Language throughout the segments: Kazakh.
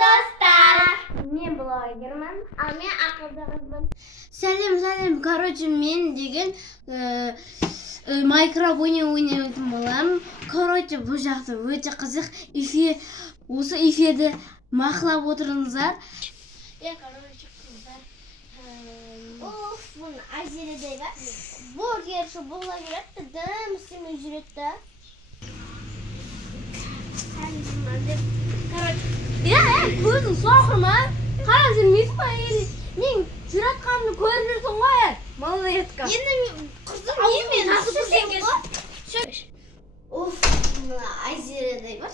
достар. Мен блогермін, ал мен ақылды қызбын. Сәлем, короче, мен деген Майнкрафт ойнайтын боламын. Короче, бұл жақта өте қызық эфир. Осы эфирді мақлап отырыңыздар. Короче, қыздар. Бұның Азиредей бар. Блогер, şu блогер дым істемей жүреді. Короче, көзің соқыр ма? Қарап жүрмейсің ба? Мен жүратқанымды көріп жүрсің ғой. Малолетка. Енді қызым немен асып сен Мына Азиредей бар.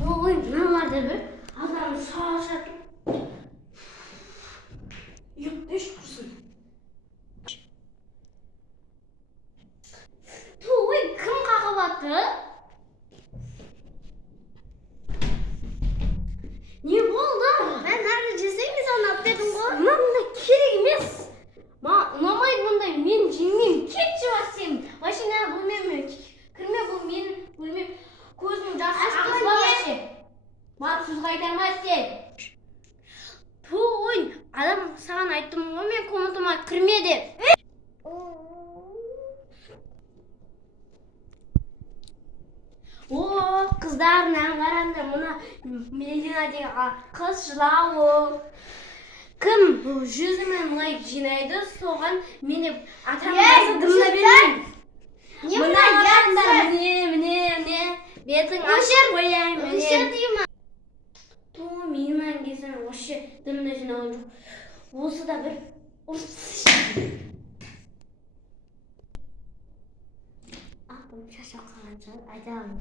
Ой, мыналарды бір адамды шаршатып ұйықтыш құрсын. Ой, кім қағып атты? Не болды? Мен әрі жесейміз оны ап дедің ғой. Мынандай керек емес. Ұнамайды мұндай, мен жеңмеймін. Кетші бар сен. Вообще не бөлмеме. Кірме, бұл менің бөлмем. Көзінің жасы ағыз ба вообще. Барып сөз қайтарма сен. Ой, адам саған айттым ғой, мен комнатама кірме деп. О, қыздар, мынаны қараңдар, мына Мелина деген қыз жылауы. Кім бұл 100.000 лайк жинайды, соған мені атамдасы дымына бермеймін. Мына қараңдар, міне, бетін ашып қояйын, міне. Менің кезім вообще дымына жинауым жоқ. Осы да бір ақым шашап қалғанша айта алмай